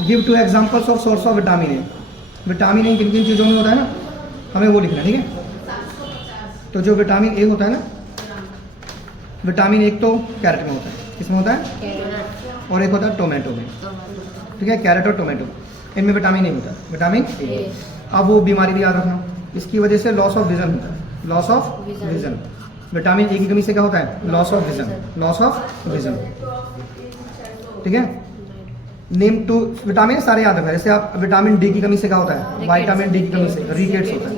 Give two examples of source of vitamin A. Vitamin A किन किन चीज़ों में होता है ना, हमें वो लिखना है, ठीक है। तो जो विटामिन ए होता है ना, विटामिन एक तो कैरेट में होता है, किसमें होता है, और एक होता है टोमेटो में, ठीक है, कैरेट और टोमेटो, इनमें विटामिन ए होता है, विटामिन ए। अब वो बीमारी भी याद रखना, इसकी वजह से लॉस ऑफ विजन होता है, loss of vision. Vitamin A की कमी से क्या होता है, loss of vision, loss of vision, ठीक है। नेम टू विटामिन सारे याद रखना, जैसे आप विटामिन डी की कमी से क्या होता है, विटामिन डी की कमी से रिकेट्स होता है,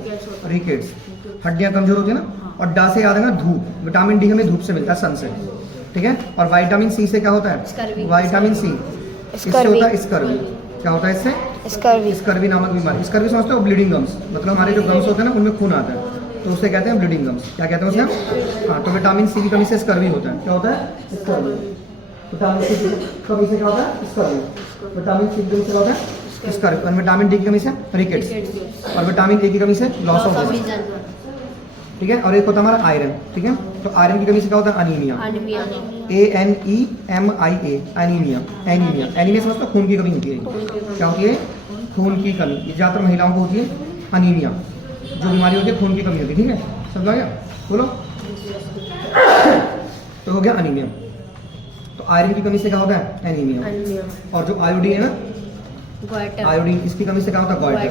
रिकेट्स, हड्डियां कमजोर होती है ना। और डा से याद रखना धूप, विटामिन डी हमें धूप से मिलता है, सन से, ठीक है। और विटामिन सी से क्या होता है, विटामिन सी, इससे होता है स्कर्वी, क्या होता है इससे, स्कर्वी नामक बीमारी। स्कर्वी समझते हो, ब्लीडिंग गम्स, मतलब हमारे जो गम्स होते हैं ना उनमें खून आता है, तो उसे कहते हैं ब्लीडिंग गम्स, क्या कहते हैं उसे, हाँ। तो विटामिन सी की कमी से स्कर्वी होता है, क्या होता है, स्कर्वी। विटामिन सी की कमी से क्या होता है, स्कर्वी। विटामिन सी की कमी से क्या होता है, स्कर्वी। और विटामिन डी की कमी से रिकेट्स, और विटामिन ए की कमी से लॉस ऑफ विजन, ठीक है। और एक होता है हमारा आयरन, ठीक है। तो आयरन की कमी से क्या होता है, anaemia, ANEMIA, anaemia. Anaemia, anaemia समझते हो, खून की कमी होती है, क्या होती है, खून की कमी। ये ज़्यादातर महिलाओं को होती है अनीमिया, जो बीमारी होती है खून की कमी होती है, ठीक है, समझ गया, बोलो। तो हो गया अनीमिया। तो आयरन की कमी से क्या होता है, एनीमिया। और जो आयोडीन है ना, आयोडीन, इसकी कमी से क्या होता है, गॉइटर।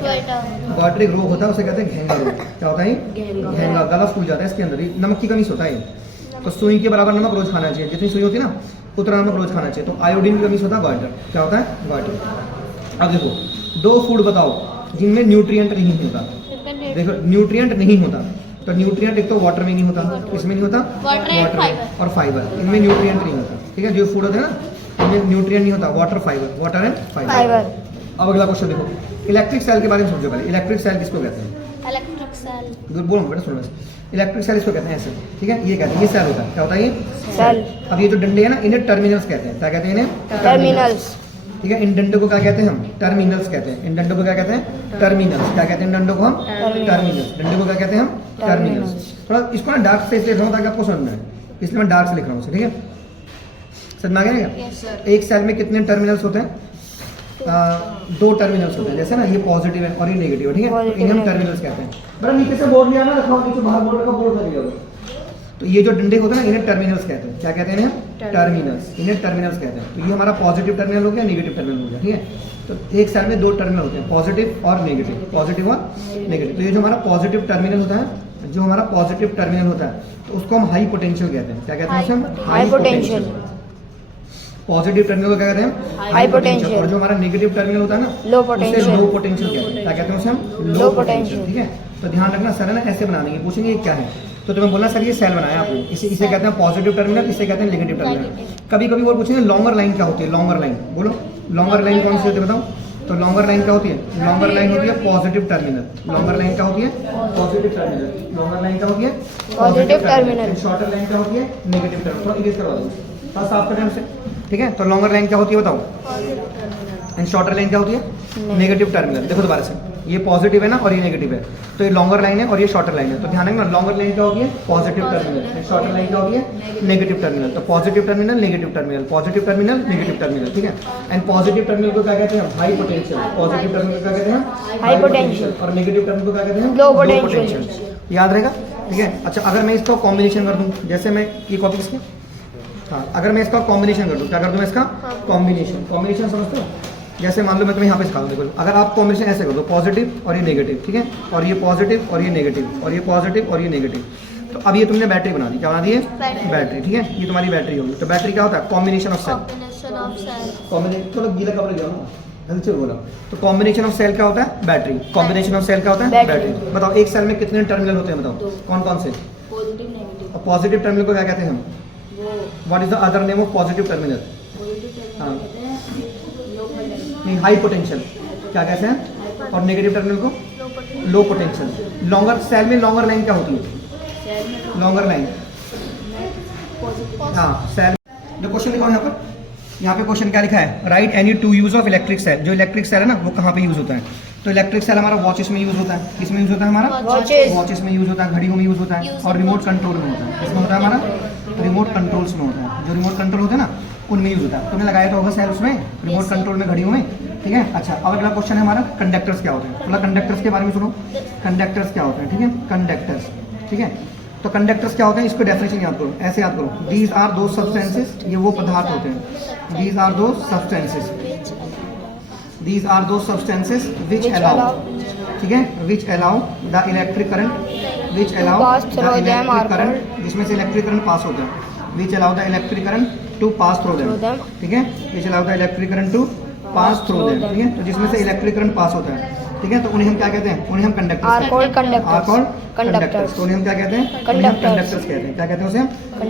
गॉइटर एक रोग होता है, उसे कहते हैं घेंगा रोग, क्या होता है, घेंगा, गला फूल जाता है इसके अंदर, नमक की कमी से होता है। तो सुई के बराबर नमक रोज खाना चाहिए, जितनी सुई होती है ना उतना नमक रोज खाना चाहिए। तो आयोडीन की कमी से होता है गॉइटर, क्या होता है, गॉइटर। अब देखो, दो फूड बताओ जिनमें न्यूट्रिएंट नहीं होता। देखो न्यूट्रिएंट नहीं होता, तो न्यूट्रिएंट एक तो वाटर में नहीं होता, इसमें नहीं होता, वाटर और फाइबर, इनमें न्यूट्रिएंट नहीं होता, ठीक है। जो फूड होते हैं ना इनमें न्यूट्रिएंट नहीं होता, water, fibre, water and fibre. अब अगला क्वेश्चन देखो, इलेक्ट्रिक सेल के बारे में समझो पहले। इलेक्ट्रिक सेल किसको कहते हैं, इलेक्ट्रिक सेल, बोलो बेटा, सुनो बस। इलेक्ट्रिक सेल इसको कहते हैं ऐसे, ठीक है, ये कहते हैं, ये सेल होता है, क्या होता है, ये सेल। अब ये जो डंडे हैं ना, इन्हें टर्मिनल्स कहते हैं, क्या कहते हैं, इन्हें टर्मिनल्स, ठीक है। इन डंडों को क्या कहते हैं हम, टर्मिनल्स कहते हैं। इन डंडों को क्या कहते हैं, टर्मिनल्स, क्या कहते हैं, इन डंडों को हम टर्मिनल्स, डंडे को क्या कहते हैं हम, टर्मिनल्स। थोड़ा इसको ना डार्क से लिख रहा हूँ ताकि आपको समझ में आए, इसलिए मैं डार्क से लिख रहा हूँ, ठीक है, समझ में आ गया। एक सेल में कितने टर्मिनल्स होते हैं, दो टर्मिनल्स होते हैं, जैसे ना ये पॉजिटिव है और ये नेगेटिव है, ठीक है, तो इन्हें हम टर्मिनल्स कहते हैं। बड़ा नीचे से बोर्ड लिया ना, रखा नीचे बाहर बोर्ड रखा, बोर्ड लग गया। तो ये जो डंडे होते हैं ना, इन्हें टर्मिनल्स कहते हैं, क्या कहते हैं इन्हें, टर्मिनल्स, इन्हें टर्मिनल्स कहते हैं। तो ये हमारा पॉजिटिव टर्मिनल हो गया, नेगेटिव टर्मिनल हो गया, ठीक है। तो एक सेल में दो टर्मिनल होते हैं, पॉजिटिव और नेगेटिव, पॉजिटिव और नेगेटिव। तो ये जो हमारा पॉजिटिव टर्मिनल होता है, जो हमारा पॉजिटिव टर्मिनल होता है, तो उसको हम हाई पोटेंशियल कहते हैं, क्या कहते हैं उसे, हाई पोटेंशियल। पॉजिटिव टर्मिनल को क्या कहते हैं, हाई पोटेंशियल। और जो हमारा नेगेटिव टर्मिनल होता है ना, लो पोटेंशियल, लो पोटेंशियल कहते हैं, क्या कहते हैं उसे हम, लो पोटेंशियल, ठीक है। तो ध्यान रखना, सर है ना ऐसे बनाने की, पूछेंगे ये क्या है, तो तुम्हें बोलना सर ये सेल बनाया आपने, इसे कहते हैं पॉजिटिव टर्मिनल, इसे कहते हैं नेगेटिव टर्मिनल। कभी कभी और पूछेंगे लॉन्गर लाइन क्या होती है, लॉन्गर लाइन, बोलो लॉन्गर लाइन कौन सी होती है, बताओ। तो लॉन्गर लाइन क्या होती है, लॉन्गर लाइन होती है पॉजिटिव टर्मिनल। लॉन्गर लाइन क्या होती है, पॉजिटिव टर्मिनल। लॉन्गर लाइन क्या होती है, पॉजिटिव टर्मिनल। शॉर्टर लाइन क्या होती है, नेगेटिव टर्मिनल। थोड़ा इरेज करवा दो, बस साफ करें उसे, ठीक है। तो लॉन्गर लाइन क्या होती है बताओ, एंड शॉर्टर लाइन क्या होती है, नेगेटिव टर्मिनल। देखो दोबारा से, ये पॉजिटिव है ना और ये नेगेटिव है, तो ये लॉन्गर लाइन है और ये शॉर्टर लाइन है। तो ध्यान रखना, लॉन्गर लाइन क्या होती है, पॉजिटिव टर्मिनल, शॉर्टर लाइन क्या होती है, नेगेटिव टर्मिनल। तो positive terminal, negative terminal, positive terminal, negative terminal, ठीक है। एंड पॉजिटिव टर्मिनल को क्या कहते हैं, हाई पोटेंशियल। पॉजिटिव टर्मिनल को क्या कहते हैं, हाई पोटेंशियल। और नेगेटिव टर्मिनल को क्या कहते हैं, लो पोटेंशियल। याद रहेगा, ठीक है। अच्छा, अगर मैं इसको कॉम्बिनेशन कर दूं, जैसे मैं ये कॉपी इसकी, हाँ, अगर मैं इसका कॉम्बिनेशन कर दूं, क्या कर दूं मैं इसका कॉम्बिनेशन, कॉम्बिनेशन समझते हो। जैसे मान लो मैं तुम्हें यहाँ पे सिखा दूँ, देखो अगर आप कॉम्बिनेशन ऐसे कर दो, पॉजिटिव और ये नेगेटिव, ठीक है, और ये पॉजिटिव और ये नेगेटिव, और ये पॉजिटिव और ये नेगेटिव, तो अब ये तुमने बैटरी बना दी, क्या बना दी है, बैटरी, ठीक है। ये तुम्हारी बैटरी होगी। तो बैटरी क्या होता है, कॉम्बिनेशन ऑफ सेल, कॉम्बिनेशन, थोड़ा गीला कपड़ा लिया ना, हल्के बोला। तो कॉम्बिनेशन ऑफ सेल क्या होता है, बैटरी। कॉम्बिनेशन ऑफ सेल क्या होता है, बैटरी। बताओ एक सेल में कितने टर्मिनल होते हैं, बताओ कौन कौन से, और पॉजिटिव टर्मिनल को क्या कहते हैं हम, what is the other name of positive terminal, हाँ नहीं, हाई पोटेंशियल, क्या कहते हैं, और नेगेटिव टर्मिनल को लो पोटेंशियल। लॉन्गर सेल में लॉन्गर लाइन क्या होती है, लॉन्गर लाइन, हाँ सेल। जो क्वेश्चन लिखा है यहाँ पे क्वेश्चन क्या लिखा है, write any two use of electric cell. जो इलेक्ट्रिक सेल है ना वो कहाँ पे यूज होता है, तो इलेक्ट्रिक सेल हमारा वॉचेस में यूज होता है। किसमें यूज होता है हमारा, वॉचेस में यूज होता है, घड़ियों में यूज होता है, और रिमोट कंट्रोल में होता है। किसमें होता है हमारा, रिमोट कंट्रोल्स में होता है। जो रिमोट कंट्रोल होता है ना उनमें यूज होता है। तुमने लगाया तो होगा सेल उसमें, रिमोट कंट्रोल में, घड़ियों में, ठीक है। अच्छा, अब अगला क्वेश्चन है हमारा कंडक्टर्स क्या होते हैं। मतलब कंडक्टर्स के बारे में सुनो, कंडक्टर्स क्या होते हैं, ठीक है। कंडक्टर्स, ठीक है। तो कंडक्टर्स क्या होते हैं, इसको डेफिनेशन याद करो, ऐसे याद करो, दीज आर दो सब्सटेंसेस, ये वो पदार्थ होते हैं, दीज आर दो सब्सटेंसेस, दीज आर दो सब्सटेंसेस विच अलाउ, ठीक है, which allow the electric current, which allow the electric current, जिसमें से इलेक्ट्रिक करंट पास होता है, which allow the electric current to pass through them, ठीक है, which allow the electric current to pass through them, ठीक है। तो जिसमें से इलेक्ट्रिक करंट पास होता है, ठीक है, तो उन्हें हम क्या कहते हैं, उन्हें हम कंडक्टर्स, आर कॉल्ड कंडक्टर्स, तो उन्हें हम क्या कहते हैं, कंडक्टर्स कहते हैं। क्या कहते हैं उसे,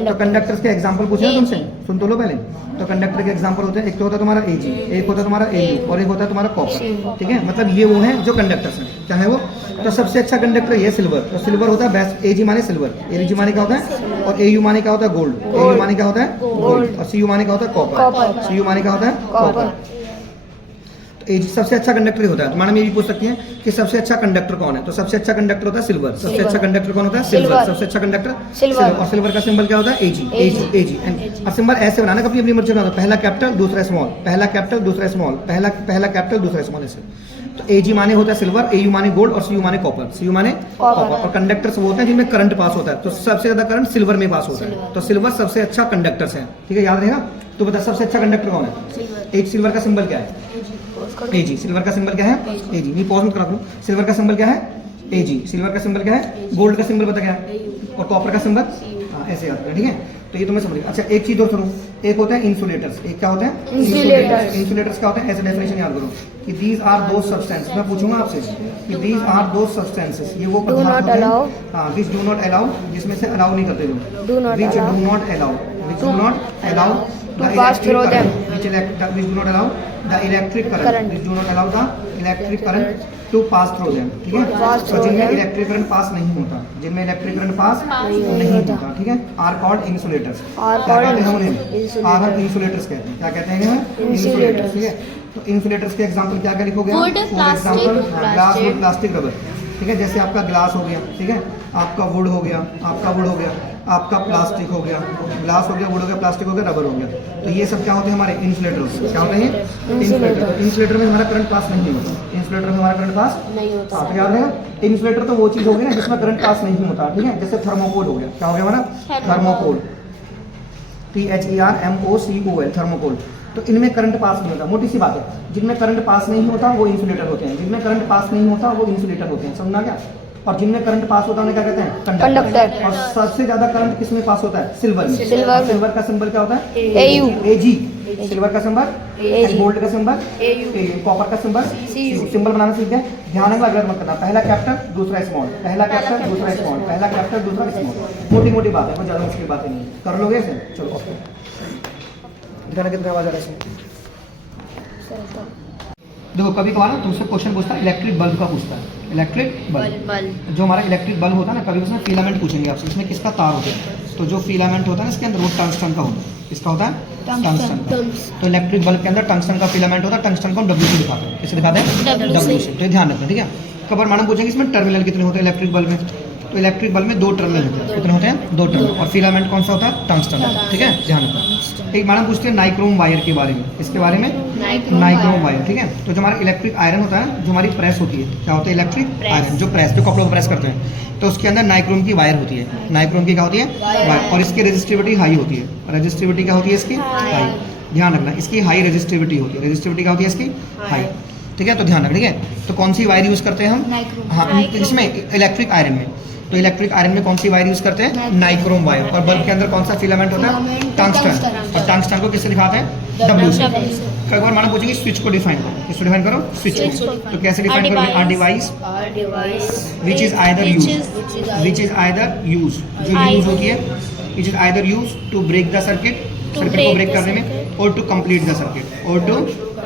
तो कंडक्टर्स के एग्जांपल पूछे ना तुमसे, सुन तो लो पहले। तो कंडक्टर के एग्जांपल होते हैं, एक तो होता है तुम्हारा एजी, एक होता है तुम्हारा एयू, और एक होता है तुम्हारा कॉपर, ठीक है। मतलब ये वो हैं जो कंडक्टर्स हैं, क्या है वो। तो सबसे अच्छा कंडक्टर ये सिल्वर, तो सिल्वर होता है बेस्ट, एजी माने सिल्वर, एजी माने क्या होता है, और एयू माने क्या होता है, गोल्ड, एयू माने क्या होता है, गोल्ड, और सीयू माने क्या होता है, कॉपर, सीयू माने क्या होता है, कॉपर। एजी सबसे अच्छा कंडक्टर ही होता है। तो मैडम ये भी पूछ सकती हैं कि सबसे अच्छा कंडक्टर कौन है, तो सबसे अच्छा कंडक्टर होता है सिल्वर। सबसे अच्छा कंडक्टर कौन होता है, सिल्वर। सबसे अच्छा कंडक्टर सिल्वर, और सिल्वर का सिंबल क्या होता है, एजी, एजी, एजी। और सिंबल ऐसे बनाना, कभी अपनी मर्जी बनाना, पहला कैपिटल दूसरा स्मॉल, पहला कैपिटल दूसरा स्मॉल, पहला कैपिटल दूसरा स्मॉल, ऐसे। तो एजी माने होता है सिल्वर, एयू माने गोल्ड, और सीयू माने कॉपर, सीयू माने कॉपर। और कंडक्टर्स वो होते हैं जिनमें करंट पास होता है, तो सबसे ज्यादा करंट सिल्वर में पास होता है, तो सिल्वर सबसे अच्छा कंडक्टर्स है, ठीक है, याद रहेगा। तो बता सबसे अच्छा कंडक्टर कौन है, एक सिल्वर का सिंबल क्या है, एजी, सिल्वर का सिंबल क्या है, एजी, नहीं पॉज मत करा करो, सिल्वर का सिंबल क्या है, एजी, सिल्वर का सिंबल क्या है, गोल्ड का सिंबल पता क्या है, और कॉपर का सिंबल, हाँ ऐसे याद करें, ठीक है। तो ये तुम्हें समझ गया। अच्छा, एक चीज और सुनो, एक होते हैं इंसुलेटर्स, एक क्या होते हैं, इंसुलेटर्स। इंसुलेटर्स क्या होते हैं, ऐसे डेफिनेशन याद करो कि दीज आर दो सब्सटेंसेस, मैं पूछूंगा आपसे कि दीज आर दो सब्सटेंसेस, ये वो पदार्थ होते हैं, हाँ, विच डू नॉट अलाउ, जिसमें से अलाउ नहीं करते लोग, which do not allow, which do not allow to pass through them, which do not allow the electric current, which do not allow the electric current to pass through them, ठीक है। तो जिनमें electric current पास नहीं होता, जिनमें electric current पास नहीं होता, ठीक है, आर कॉल्ड इंसुलेटर्स। क्या कहते हैं उन्हें, आर हम इंसुलेटर्स कहते हैं, क्या कहते हैं इन्हें, इंसुलेटर्स, ठीक है। तो इंसुलेटर्स के एग्जांपल क्या क्या लिखोगे, example glass, would, plastic, rubber, ठीक है। जैसे आपका ग्लास हो गया, ठीक है, आपका वुड हो गया, आपका वुड हो गया, आपका प्लास्टिक हो गया, ग्लास हो गया, वुड हो गया, प्लास्टिक हो गया, रबर हो गया। तो ये सब क्या होते हैं, हमारे इंसुलेटर्स, क्या होते हैं, इंसुलेटर। इंसुलेटर में हमारा करंट पास नहीं होता, इंसुलेटर में हमारा करंट पास नहीं होता, तो याद है। इंसुलेटर तो वो चीज होगी ना जिसमें करंट पास नहीं होता, ठीक है। जैसे थर्मोकोल हो गया, क्या हो गया हमारा, थर्मोकोल, THERMOCOL, थर्मोकोल। तो इनमें करंट पास नहीं होता, मोटी सी बात है, जिनमें करंट पास नहीं होता वो इंसुलेटर होते हैं, जिनमें करंट पास नहीं होता वो इंसुलेटर होते हैं, समझना क्या। और जिनमें करंट पास होता है उन्हें क्या कहते हैं, कंडक्टर। और सबसे ज्यादा करंट किसमें पास होता है, सिल्वर में। सिल्वर का सिंबल क्या होता है, एयू, एजी, सिल्वर का सिंबल, गोल्ड का सिंबल, एयू, कॉपर का सिंबल, सीयू। सिंबल बनाना सीख गए, ध्यान रखना, गलत मत करना, पहला कैपिटल दूसरा स्मॉल, पहला कैपिटल दूसरा स्मॉल, पहला कैपिटल दूसरा स्मॉल, मोटी मोटी बात है, कोई ज्यादा मुश्किल बातें नहीं, कर लोगे इसे। चलो दिखाना, कितना आवाज आ रहा है। देखो कभी कभार ना तुमसे क्वेश्चन पूछता है, इलेक्ट्रिक बल्ब का पूछता है, इलेक्ट्रिक बल्ब, जो हमारा इलेक्ट्रिक बल्ब होता है ना, कभी उसमें फिलामेंट पूछेंगे आपसे, इसमें किसका तार होता है, तो जो फिलामेंट होता है ना इसके अंदर वो टंगस्टन का होता है, किसका होता है, टंगस्टन का। तो इलेक्ट्रिक बल्ब के अंदर टंगस्टन का फिलामेंट होता है, टंगस्टन को हम डब्ल्यू से दिखाते हैं, किसे दिखाते हैं, डब्ल्यू से। तो ध्यान रखना, ठीक है। कबर मैडम पूछेंगे इसमें टर्मिनल कितने होते हैं इलेक्ट्रिक बल्ब में, तो इलेक्ट्रिक बल्ब में 2 टर्मिनल होते हैं, कितने होते हैं, 2 टर्मिनल, और फिलामेंट कौन सा होता है, टंगस्टन, ठीक है, ध्यान रखना। एक मैडम पूछते हैं नाइक्रोम वायर के बारे में, इसके बारे में, नाइक्रोम वायर, ठीक है। तो जो हमारा इलेक्ट्रिक आयरन होता है, जो हमारी प्रेस होती है, क्या होता है, इलेक्ट्रिक आयरन, जो प्रेस, जो कपड़ों को प्रेस करते हैं, तो उसके अंदर नाइक्रोम की वायर होती है, नाइक्रोम की क्या होती है, वायर, और इसकी रेजिस्टिविटी हाई होती है, रेजिस्टिविटी क्या होती है इसकी, हाई, ध्यान रखना, इसकी हाई रेजिस्टिविटी होती है, रेजिस्टिविटी क्या होती है इसकी, हाई, ठीक है। तो ध्यान रखना, ठीक है। तो कौन सी वायर यूज करते हैं हम, हाँ, इसमें इलेक्ट्रिक आयरन में, तो इलेक्ट्रिक आयरन में कौन सी वायर यूज करते हैं, नाइक्रोम वायर। और बल्ब के अंदर कौन सा फिलामेंट होता है, टंगस्टन, और टंगस्टन को किससे दिखाते हैं, डब्ल्यू से। कई बार मानो पूछेंगे स्विच को डिफाइन करो, इसको डिफाइन करो, स्विच को, तो कैसे डिफाइन करोगे, are device which is either use, which is either use, जो यूज होती है, which is either use to break the circuit, circuit को ब्रेक करने में, और टू कंप्लीट द सर्किट, और टू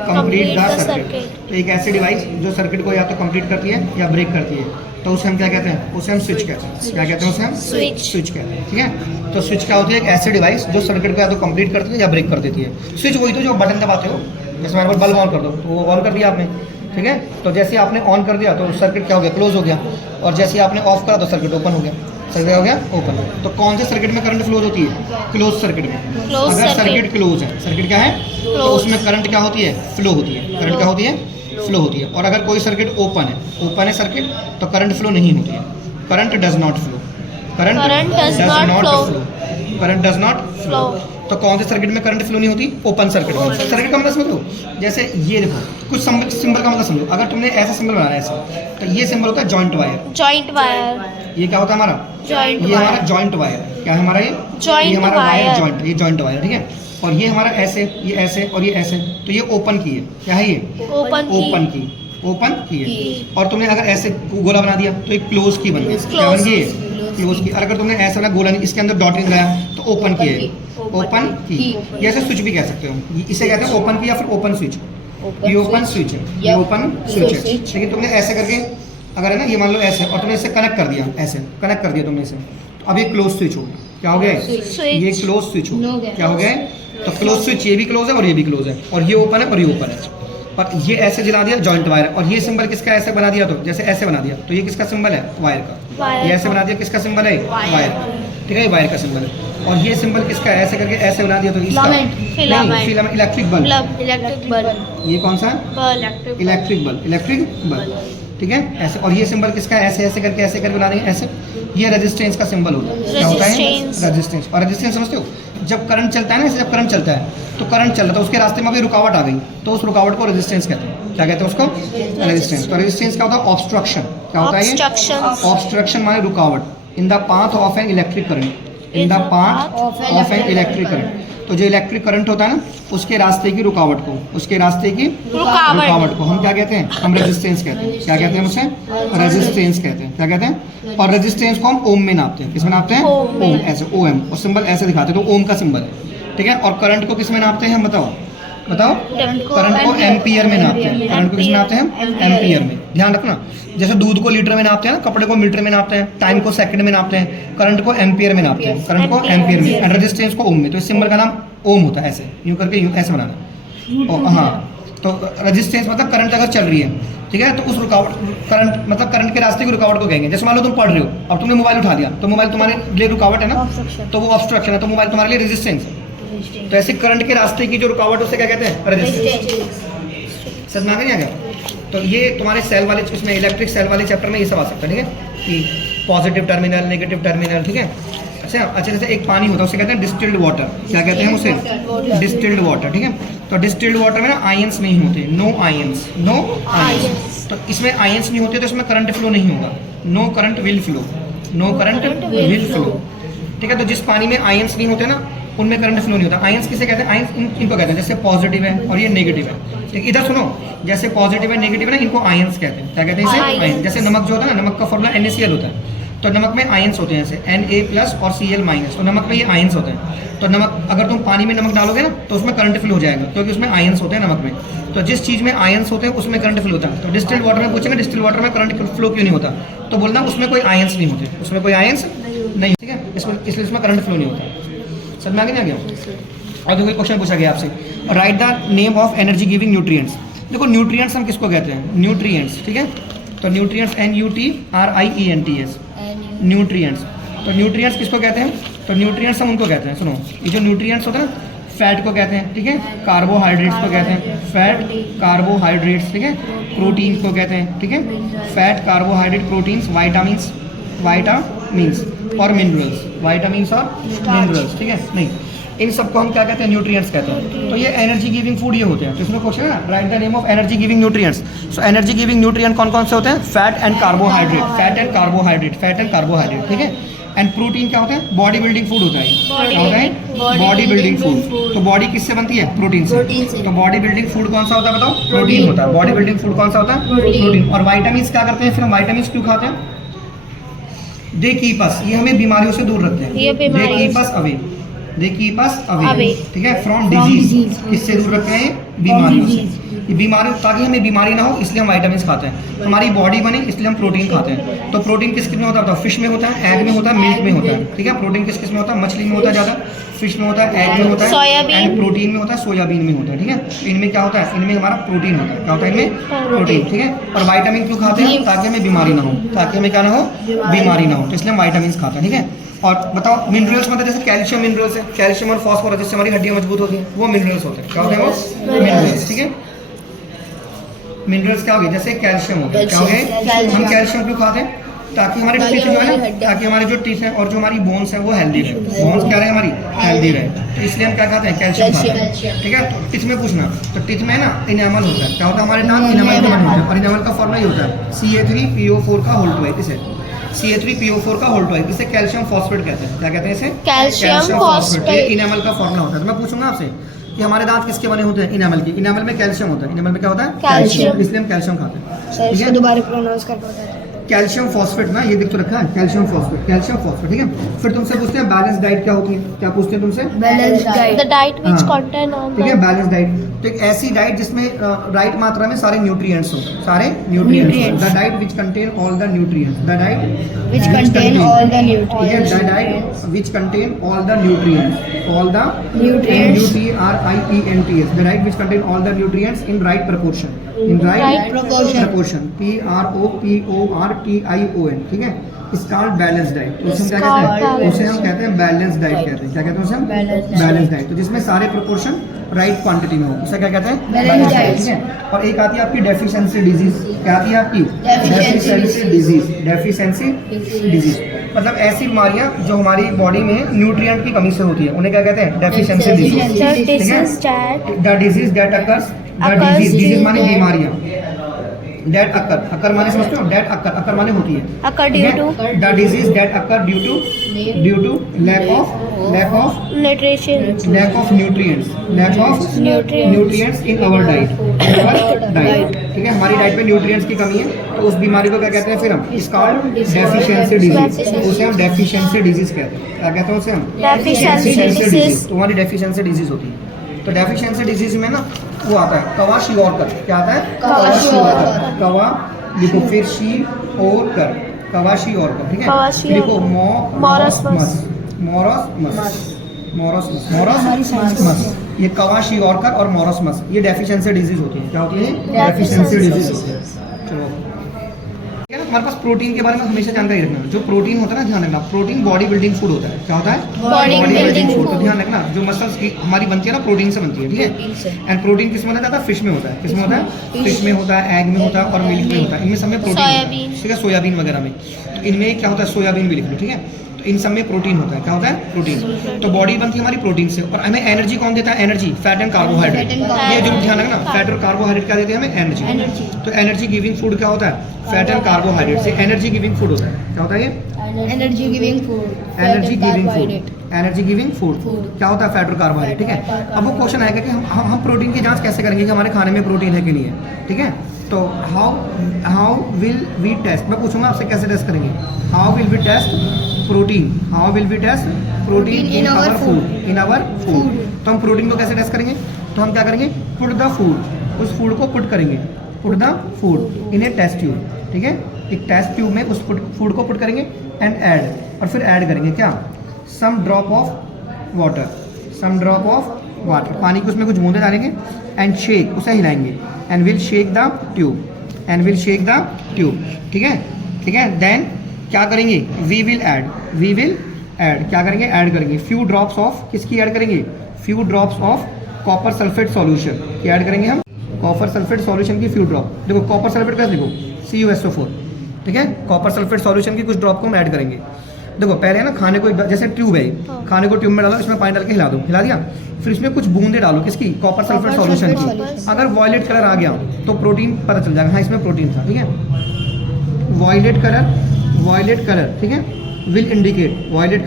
कंप्लीट द सर्किट। तो एक ऐसी डिवाइस जो सर्किट को या तो कंप्लीट करती है या ब्रेक करती है, तो उसे हम क्या कहते हैं, उसे हम स्विच कहते हैं, क्या कहते हैं, उसे हम स्विच कहते हैं, ठीक है। तो स्विच क्या होती है, एक ऐसी डिवाइस जो सर्किट को या तो कंप्लीट करती है या ब्रेक कर देती है। स्विच वही तो जो बटन दबाते हो, जैसे हमारे पास बल्ब ऑन कर दो तो वो ऑन कर दिया आपने, ठीक है। तो जैसे आपने ऑन कर दिया तो सर्किट क्या हो गया, क्लोज हो गया, और जैसे आपने ऑफ करा तो सर्किट ओपन हो गया। सर्किट हो गया ओपन। तो कौन से सर्किट में करंट फ्लो होती है? क्लोज सर्किट में। अगर सर्किट क्लोज है, सर्किट क्या है? तो उसमें करंट क्या होती है? फ्लो होती है। करंट क्या होती है? फ्लो होती है। और अगर कोई सर्किट ओपन है सर्किट, तो करंट फ्लो नहीं होती है। Current does not flow. Current does not flow. Current does not flow. तो कौन से सर्किट में करंट फ्लो नहीं होती? ओपन सर्किट में। सर्किट का मतलब समझ लो, जैसे ये देखो कुछ सिंबल का मतलब समझो। अगर तुमने ऐसा सिंबल बनाना है ऐसा, तो ये सिंबल होता है जॉइंट वायर। Joint wire. ये क्या होता है हमारा? जॉइंट ये हमारा जॉइंट वायर। क्या है हमारा? ये जॉइंट हमारा वायर वायर। जॉइंट, ये जॉइंट वायर, ठीक है। और ये हमारा ऐसे, ये ऐसे और ये ऐसे, तो ये ओपन की है। क्या है ये? ओपन की। ओपन की है। और तुमने अगर ऐसे गोला बना दिया तो एक क्लोज की बन गई। क्या बन गई? क्लोज की। और अगर तुमने ऐसा वाला गोला नहीं, इसके अंदर डॉट लगाया तो ओपन की है। ओपन की। ये ऐसे स्विच भी कह सकते हो, इसे कहते हैं ओपन की या फिर ओपन स्विच। ये ओपन स्विच है, ये ओपन स्विच है। लेकिन तुमने ऐसे करके अगर है ना, ये मान लो ऐसे, और तुमने इसे कनेक्ट कर दिया, ऐसे कनेक्ट कर दिया तुमने इसे, तो अब ये क्लोज स्विच हो। क्या हो गया? ये क्लोज स्विच हो। क्या हो गया? तो क्लोज स्विच, ये भी क्लोज है और ये भी क्लोज है, और ये ओपन है और ये ओपन है। और ये ऐसे जला दिया, जॉइंट वायर। और ये सिंबल किसका? ऐसे बना दिया, तो जैसे ऐसे बना दिया, तो ये किसका सिंबल है? वायर का। ये ऐसे बना दिया, किसका सिंबल है? वायर। ठीक है, ये वायर का सिंबल है। और ये सिंबल किसका है? ऐसे करके ऐसे बना दिया तो इसका filament, electric bulb. Electric bulb. ये कौन सा? Electric bulb. इलेक्ट्रिक बल्ब, ठीक है, ऐसे। और ये सिंबल किसका है? ऐसे ऐसे करके ऐसे करके बना देंगे ऐसे। ये रेजिस्टेंस का सिंबल होता है। क्या होता है? रेजिस्टेंस। और रेजिस्टेंस समझते हो? जब करंट चलता है ना, जब करंट चलता है, तो करंट चल रहा था, उसके रास्ते में अभी रुकावट आ गई, तो उस रुकावट को रेजिस्टेंस कहते हैं। क्या कहते हैं उसको? रेजिस्टेंस। तो रेजिस्टेंस क्या होता है? ऑब्स्ट्रक्शन। क्या होता है ये? ऑब्स्ट्रक्शन माने रुकावट। In the path of an electric current. In the path of an electric current. तो जो इलेक्ट्रिक करंट होता है ना, उसके रास्ते की रुकावट को, उसके रास्ते की रुकावट को हम क्या कहते हैं? हम रेजिस्टेंस कहते हैं। क्या कहते हैं उसे? रेजिस्टेंस कहते हैं। क्या कहते हैं? और रेजिस्टेंस को हम ओम में नापते हैं। किसमें नापते हैं? ओम। ऐसे OM, और सिंबल ऐसे दिखाते हैं, तो ओम का सिंबल है, ठीक है। और करंट को किस में नापते हैं हम? बताओ बताओ। करंट को एम्पियर में नापते हैं। करंट को किस में नापते हैं? एम्पियर में। ध्यान रखना, जैसे दूध को लीटर में नापते हैं ना, कपड़े को मीटर में नापते हैं, टाइम को सेकंड में नापते हैं, करंट को एम्पियर में नापते हैं। करंट को एम्पियर में, और रेजिस्टेंस को ओम में। तो इस सिंबल का नाम ओम होता है। ऐसे यूं करके यूं ऐसे बनाना। हाँ, तो रेजिस्टेंस मतलब करंट अगर चल रही है, ठीक है, तो उस रुकावट, करंट मतलब करंट के रास्ते की रुकावट को कहेंगे। जैसे मान लो तुम पढ़ रहे हो, अब तुमने मोबाइल उठा लिया, तो मोबाइल तुम्हारे लिए रुकावट है ना, तो वो ऑब्स्ट्रक्शन है, तो मोबाइल तुम्हारे लिए रेजिस्टेंस है। तो ऐसे करंट के रास्ते की जो रुकावट, उसे क्या कहते हैं? रेजिस्टेंस। समझ में आ गया? तो ये तुम्हारे सेल वाले, इसमें इलेक्ट्रिक सेल वाले चैप्टर में ये सब आ सकता है, ठीक है, कि पॉजिटिव टर्मिनल, नेगेटिव टर्मिनल, ठीक है। अच्छा, जैसे एक पानी होता है, उसे कहते हैं डिस्टिल्ड वाटर। क्या कहते हैं उसे? डिस्टिल्ड वाटर, ठीक है। तो डिस्टिल्ड वाटर में ना आयंस नहीं होते, नो आयंस, नो आयंस। तो इसमें आयंस नहीं होते, तो इसमें करंट फ्लो नहीं होगा। No current will flow, no current will flow, ठीक है। तो जिस पानी में आयंस नहीं होते ना, उनमें करंट फ्लो नहीं होता। आयंस किसे कहते हैं? आयंस इनको कहते हैं, जैसे पॉजिटिव है और ये नेगेटिव है, ठीक। इधर सुनो, जैसे पॉजिटिव है, नेगेटिव है ना, इनको आयंस कहते हैं। क्या कहते हैं इसे? आयंस। जैसे नमक जो होता है ना, नमक का फॉर्मूला NaCl होता है, तो नमक में आयंस होते हैं, जैसे Na+ और Cl-, तो नमक में ये आयंस होते हैं। तो नमक, अगर तुम पानी में नमक डालोगे ना, तो उसमें करंट फ्लो हो जाएगा, क्योंकि उसमें आयंस होते हैं नमक में। तो जिस चीज़ में आयंस होते हैं उसमें करंट फ्लो होता है। तो डिस्टिल्ड वाटर में पूछेंगे, डिस्टिल्ड वाटर में करंट फ्लो क्यों नहीं होता, तो बोलना उसमें कोई आयंस नहीं होते, उसमें कोई आयंस नहीं, ठीक है, इसलिए इसमें करंट फ्लो नहीं होता। समझ में आ गया? और देखो क्वेश्चन पूछा गया आपसे, right the name of energy giving nutrients. देखो न्यूट्रिएंट्स हम किसको कहते हैं? न्यूट्रिएंट्स, ठीक है। तो न्यूट्रिएंट्स NUTRIENTS, न्यूट्रिएंट्स। तो न्यूट्रिएंट्स किसको कहते हैं? तो न्यूट्रिएंट्स हम उनको कहते हैं, सुनो, ये जो न्यूट्रिएंट्स होते हैं ना, फैट को कहते हैं, ठीक है, कार्बोहाइड्रेट्स को कहते हैं, फैट कार्बोहाइड्रेट्स, ठीक है, प्रोटीन्स को कहते हैं, ठीक है, फैट कार्बोहाइड्रेट प्रोटीन्स, वाइटामिन्स और मिनरल्स, वाइटामिन्स और मिनरल्स, ठीक है। नहीं, इन सबको हम क्या कहते हैं? न्यूट्रिएंट्स कहते हैं। तो ये एनर्जी गिविंग फूड ये होते हैं। तो इसमें क्वेश्चन है ना, right the name of energy giving nutrients. So energy giving nutrient कौन कौन से होते हैं? Fat and carbohydrate, fat and carbohydrate, fat and carbohydrate, ठीक है। एंड प्रोटीन क्या होता है? बॉडी बिल्डिंग फूड होता है। क्या होता है? Body building food. तो बॉडी किससे बनती है? प्रोटीन से। तो बॉडी बिल्डिंग फूड कौन सा होता है बताओ? प्रोटीन होता है। बॉडी बिल्डिंग फूड कौन सा होता है? प्रोटीन। और वाइटामिन्स क्या करते हैं? फिर हम वाइटामिन्स क्यों खाते हैं? दे कीप अस, ये हमें बीमारियों से दूर रखते हैं। They keep us away, they keep us away, ठीक है, फ्रॉम डिजीज। किससे दूर रखते हैं? बीमारियों से। ये बीमारी, ताकि हमें बीमारी ना हो इसलिए हम वाइटामिन खाते हैं, हमारी बॉडी बने इसलिए हम प्रोटीन खाते हैं। तो प्रोटीन किस किस में होता है? फिश में होता है, एग में होता है, मिल्क में होता है, ठीक है। प्रोटीन किस किस में होता है? मछली में होता है ज़्यादा, फिश में होता है, एग में होता है, सोयाबीन। एंड प्रोटीन में होता है, सोयाबीन में होता है, ठीक है। तो इनमें क्या होता है? इनमें हमारा प्रोटीन होता है। क्या होता है इनमें? प्रोटीन, ठीक है। और वाइटामिन क्यों खाते हैं? ताकि हमें बीमारी ना हो, ताकि हमें क्या ना हो? बीमारी ना हो, तो इसलिए हम वाइटामिन खाते हैं, ठीक है। और बताओ मिनरल्स मतलब जैसे कैल्शियम मिनरल्स है, कैल्शियम और फॉस्फोरस जिससे हमारी हड्डियां मजबूत होती हैं, वो मिनरल्स होते हैं। क्या होते हैं वो? मिनरल्स, ठीक है। मिनरल्स क्या हो गए? जैसे कैल्शियम हो गया, क्या हो गए? हम कैल्शियम क्यों खाते हैं? ताकि हमारे टीथ जो है ना, ताकि हमारे जो टीथ हैं और जो हमारी बोन्स हैं वो हेल्दी रहे, बोन्स क्या रहे हमारी? हेल्दी रहे, तो इसलिए हम क्या खाते हैं? कैल्शियम खाते हैं, ठीक है। तो टीथ में पूछना, तो टीथ में ना इनेमल होता है। क्या होता है? हमारे दांत इनेमल का बना होता है, और इनेमल का फॉर्मूला ये होता है CA3PO4 का होल ट्वाइस, इसे CA3PO4 का होल ट्वाइस, इसे कैल्शियम फॉस्फेट कहते हैं। क्या कहते हैं इसे? कैल्शियम ये फॉस्फेट। इनेमल का फॉर्मूला होता है। तो मैं पूछूंगा आपसे कि हमारे दांत किसके बने होते हैं? इनेमल के। इनेमल में कैल्शियम होता है, इनेमल में क्या होता है? कैल्शियम। इसलिए हम कैल्शियम खाते हैं, सर ठीक इसको है। दोबारा प्रोनाउंस कर पाता है? कैल्शियम फॉस्फेट ना, ये देख तो रखा है, कैल्शियम फॉस्फेट, कैल्शियम फॉस्फेट, ठीक है। फिर तुमसे पूछते हैं बैलेंस डाइट क्या होती है? क्या पूछते हैं तुमसे? Balance diet. The diet which हाँ। contain all ठीक है, the बैलेंस डाइट, तो एक ऐसी डाइट जिसमें राइट मात्रा में सारे न्यूट्रिएंट्स हो, सारे nutrients. The diet which contain all the nutrients, the diet which contain all the ठीक है, nutrients. The diet which contain all the nutrients, all the Nutrients. NUTRIENTS, the diet which contain all the nutrients in right proportion, in right Right proportion, PROPORTION, ठीक है। Start balance diet, तो उसे हम क्या कहते हैं? उसे हम कहते हैं बैलेंस डाइट कहते हैं। क्या कहते हैं उसे हम? बैलेंस डाइट, तो जिसमें सारे प्रोपोर्शन राइट क्वांटिटी में हो, उसे क्या कहते हैं? Balanced diet। ठीक है। और एक आती है आपकी डेफिशिएंसी डिजीज। क्या आती है आपकी? Deficiency डिजीज, डेफिशिएंसी डिजीज मतलब ऐसी बीमारियां जो हमारी बॉडी में न्यूट्रिएंट की कमी से होती है, उन्हें क्या कहते हैं? डेफिशिएंसी डिजीज, the ठीक है। disease that the disease that occurs, the Occurs disease due माने to- बीमारियां, दैट अकर, अकर माने समझते हो? दैट अकर, अकर माने होती है, occur due to the disease that occur due to lack of nutrition, nutrients, lack of Nutrients. nutrients in our diet, ठीक है। हमारी डाइट में न्यूट्रिएंट्स की कमी है, तो उस बीमारी को क्या कहते हैं? फिर हम इस कॉल्ड डेफिशिएंसी डिजीज, उसे हम डेफिशिएंसी डिजीज कहते हैं। क्या कहते हैं उसे हम? Deficiency disease। तो हमारी डेफिशिएंसी डिजीज होती है। तो डेफिशिएंसी डिजीज में ना वो आता है कवाशियोरकर। क्या आता है? कवाशियोरकर। कवा लिखो, फिर शी और कर, कवाशियोरकर, ठीक है। कवाशियोरकर। लिखो मॉरसमस। मोरसमस, ये कवाशियोरकर और मोरसमस, ये डेफिशिएंसी डिजीज होती है। क्या होती है? डेफिशिएंसी डिजीज होती है। चलो, ठीक है ना। हमारे पास प्रोटीन के बारे में हमेशा जानकारी रखना। जो प्रोटीन होता है ना, ध्यान रखना, प्रोटीन बॉडी बिल्डिंग फूड होता है। क्या होता है? Body building food. food। तो ध्यान रखना, जो मसल्स की हमारी बनती है ना, प्रोटीन से बनती है, ठीक है। एंड प्रोटीन किस में होता है? फिश में होता है। किस में होता है? फिश में होता है, एग में होता है और मिल्क में होता है। इनमें सब में प्रोटीन होता है, सोयाबीन। ठीक है, सोयाबीन वगैरह में। तो इनमें क्या होता है? सोयाबीन भी लिख लो, ठीक है। तो इन सब में प्रोटीन होता है। क्या होता है? प्रोटीन। तो बॉडी बनती है हमारी प्रोटीन से, और हमें एनर्जी कौन देता है? Energy, fat and carbohydrate. Fat and carbohydrate। ये जो ध्यान रखना, फैट और कार्बोहाइड्रेट क्या देते हैं हमें? एनर्जी। तो एनर्जी गिविंग फूड क्या होता है? फैट एंड कार्बोहाइड्रेट से एनर्जी गिविंग फूड होता है। क्या होता है ये? Energy giving food. Energy giving food, energy giving food. क्या होता है? फैट और कार्बोहाइड्रेट, ठीक है। अब वो क्वेश्चन आएगा कि हम प्रोटीन की जांच कैसे करेंगे कि हमारे खाने में प्रोटीन है कि नहीं है, ठीक है। तो हाउ विल वी टेस्ट, मैं पूछूंगा आपसे कैसे टेस्ट करेंगे? How will we test protein, how will we test protein in our food, in our food. तो हम प्रोटीन को कैसे टेस्ट करेंगे? तो हम क्या करेंगे? पुट द फूड, उस फूड को पुट करेंगे, put the food in a test tube, ठीक है। एक टेस्ट ट्यूब में उस फूड को पुट करेंगे एंड ऐड, और फिर ऐड करेंगे क्या? Some drop of water, some drop of water, पानी को उसमें कुछ बूंदे डालेंगे एंड शेक, उसे हिलाएंगे and will shake the tube, and will shake the tube, ठीक है, ठीक है। देन क्या करेंगे? वी विल ऐड, क्या करेंगे? ऐड करेंगे फ्यू ड्रॉप्स ऑफ, किसकी ऐड करेंगे? Few drops of copper sulphate solution की ऐड करेंगे हम, कॉपर सल्फेट सॉल्यूशन की फ्यू ड्रॉप। देखो कॉपर सल्फेट कैसे लिखो? CuSO4, ठीक है। कॉपर सल्फेट सॉल्यूशन की कुछ ड्रॉप को हम ऐड करेंगे। देखो पहले ना खाने को जैसे ट्यूब है, खाने को ट्यूब में डालो, इसमें पानी डाल के हिला दो, हिला दिया, फिर इसमें कुछ बूंदे डालो, किसकी? कॉपर सल्फेट सॉल्यूशन की। अगर वॉयलेट कलर आ गया तो प्रोटीन पता चल जाएगा, हाँ इसमें प्रोटीन था, ठीक है। वॉयलेट कलर, ठीक है, विल इंडिकेट, वॉयलेट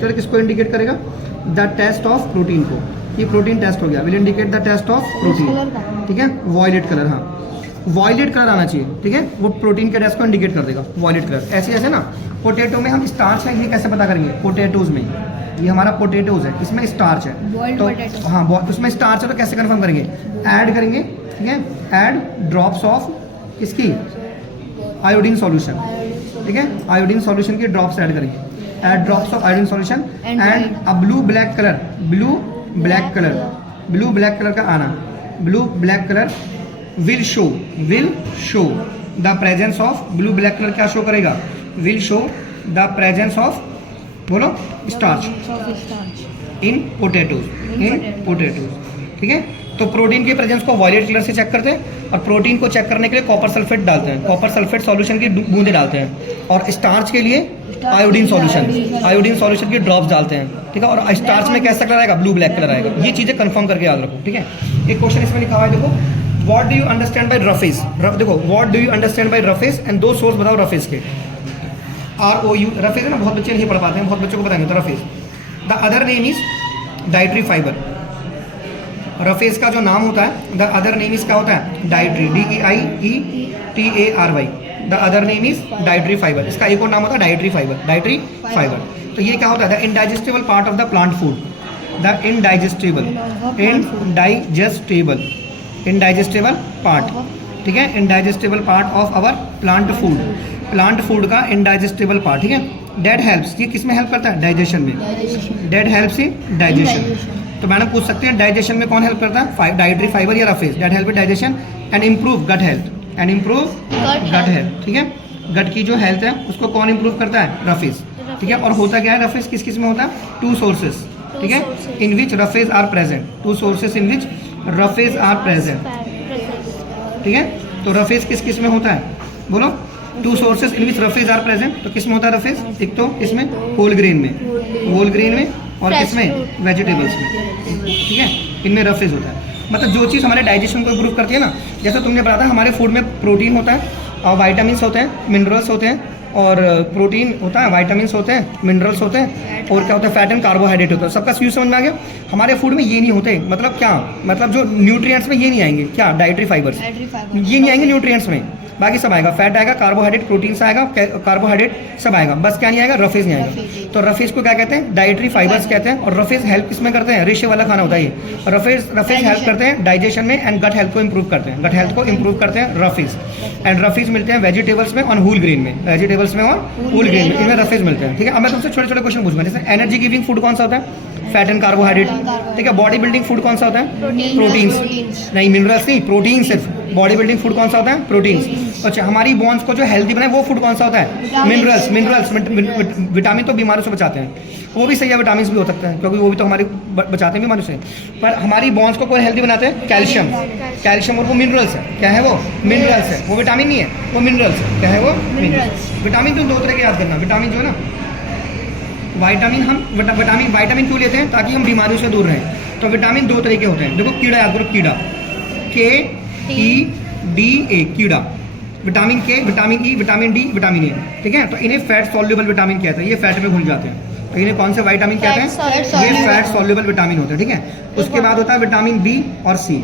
कलर किसको इंडिकेट करेगा? द टेस्ट ऑफ प्रोटीन को, ये प्रोटीन टेस्ट हो गया, will indicate the test of protein, ठीक है। वॉयलेट कलर, हाँ वॉयलेट कलर आना चाहिए, ठीक है, वो प्रोटीन के टेस्ट को इंडिकेट कर देगा, वॉयलेट कलर। ऐसे ऐसे ना पोटैटो में हम स्टार्च है ये कैसे पता करेंगे? पोटैटोज में ये हमारा पोटैटोज है, इसमें स्टार्च है। Boiled तो potato। हाँ उसमें स्टार्च है, तो कैसे कंफर्म करेंगे? ऐड करेंगे, ठीक है, ऐड ड्रॉप्स ऑफ किसकी? आयोडीन सॉल्यूशन, ठीक है, आयोडीन सॉल्यूशन की ड्रॉप्स ऐड करेंगे, add drops of iodine solution and a blue black colour, blue black colour का आना, blue black colour will show the presence of, blue black colour क्या show करेगा? Will show the presence of, बोलो, starch in potatoes, ठीक है। तो protein के presence को वॉयलेट कलर से चेक करते हैं और प्रोटीन को चेक करने के लिए कॉपर सल्फेट डालते हैं, कॉपर सल्फेट सॉल्यूशन की बूंदे डालते हैं, और स्टार्च के लिए आयोडीन सॉल्यूशन की ड्रॉप्स डालते हैं, ठीक है। और स्टार्च में कैसा कलर आएगा? ब्लू ब्लैक कलर आएगा। ये चीज़ें कंफर्म करके याद रखो, ठीक है। एक क्वेश्चन इसमें लिखा हुआ है, देखो, what do you understand by roughage, देखो, what do you understand by roughage and दो सोर्स बताओ रफेज के। ROU रफेज है ना, बहुत बच्चे नहीं पढ़ पाते हैं, बहुत बच्चों को बताएंगे। तो roughage, the other name is dietary fibre, roughage का जो नाम होता है, द अदर नेम इज क्या होता है? Dietary, DEIETARY, the other name is dietary fibre. इसका एक और नाम होता है डाइटरी फाइबर। तो ये क्या होता है? The indigestible part of the plant food, the indigestible part, ठीक है, indigestible part of our plant food का इनडाइजेस्टेबल पार्ट, ठीक है। डेट हेल्प्स, ये किस में हेल्प करता है? डाइजेशन में, डेट हेल्प्स इन डाइजेशन। तो मैडम पूछ सकते हैं डाइजेशन में कौन हेल्प करता है? डाइटरी फाइबर या roughage. That help in digestion and improve gut health, ठीक है। गट की जो हेल्थ है उसको कौन इंप्रूव करता है? रफेज, ठीक है। और होता क्या है? रफेज किस किस में होता है? 2 सोर्सेस, ठीक है, in which roughage are present, 2 sources in which roughage are present, ठीक है। तो रफेज किस किस में होता है? बोलो, 2 sources in which roughage are present. तो किस में होता है रफेज? एक तो इसमें होल ग्रेन में और किसमें? वेजिटेबल्स में, ठीक है, इनमें रफेज होता है। मतलब जो चीज़ हमारे डाइजेशन को इम्प्रूव करती है ना, जैसे तुमने बताया था हमारे फूड में प्रोटीन होता है और वाइटामिन होते हैं, मिनरल्स होते हैं, और प्रोटीन होता है, वाइटामिन होते हैं, मिनरल्स होते हैं, और क्या होता है? फैट एंड कार्बोहाइड्रेट होता है। सबका व्यू समझ में आ गया? हमारे फूड में ये नहीं होते, मतलब क्या? मतलब जो न्यूट्रिएंट्स में ये नहीं आएंगे, क्या? डाइटरी फाइबर्स, ये नहीं आएंगे न्यूट्रिएंट्स में, बाकी सब आएगा। फैट आएगा, कार्बोहाइड्रेट, प्रोटीन आएगा, कार्बोहाइड्रेट सब आएगा, बस क्या नहीं आएगा? रफेज नहीं आएगा। तो रफेज को क्या कहते हैं? डाइटरी फाइबर्स कहते हैं। और रफेज हेल्प किसमें करते हैं? रेशे वाला खाना होता है ये। रफेज हेल्प करते हैं डाइजेशन में एंड गट हेल्थ को इंप्रूव करते हैं, रफेज। एंड रफेज मिलते हैं वेजिटेबल्स में और होल ग्रेन में, इनमें रफेज मिलते हैं, ठीक है। अब मैं तुमसे छोटे छोटे क्वेश्चन पूछूंगा, जैसे एनर्जी गिविंग फूड कौन सा होता है? फैट एंड कार्बोहाइड्रेट, ठीक है। बॉडी बिल्डिंग फूड कौन सा होता है? प्रोटीन्स, नहीं मिनरल्स नहीं, प्रोटीन सिर्फ। बॉडी बिल्डिंग फूड कौन सा होता है? प्रोटीन्स। अच्छा, हमारी बोन्स को जो हेल्दी बनाए वो फूड कौन सा होता है? मिनरल्स। विटामिन तो बीमारियों से बचाते हैं, वो भी सही है, विटामिन भी हो सकते हैं क्योंकि वो भी तो हमारी बचाते हैं बीमारियों से। पर हमारी बोन्स को कोई हेल्दी बनाते हैं? कैल्शियम, और वो मिनरल्स है। क्या है वो? मिनरल्स है, वो विटामिन नहीं है, वो मिनरल्स है। क्या है वो? मिनरल्स। विटामिन तो 2 तरह के याद करना, विटामिन जो है ना, विटामिन क्यों लेते हैं? ताकि हम बीमारियों से दूर रहें। तो विटामिन 2 तरह के होते हैं। देखो, कीड़ा याद करो, कीड़ा, KEDA, कीड़ा। विटामिन के, vitamin E, vitamin D, vitamin A, ठीक है। तो इन्हें फैट सॉल्युबल विटामिन कहते हैं, ये फैट में घुल जाते हैं। तो इन्हें कौन से विटामिन कहते हैं? ये फैट सॉल्युबल विटामिन होते हैं, ठीक है। उसके बाद होता है विटामिन बी और सी,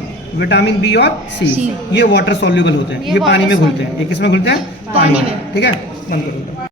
ये वाटर सॉल्युबल होते हैं, ये पानी में घुलते हैं। ये किस में घुलते हैं? पानी में, ठीक है। बंद करो।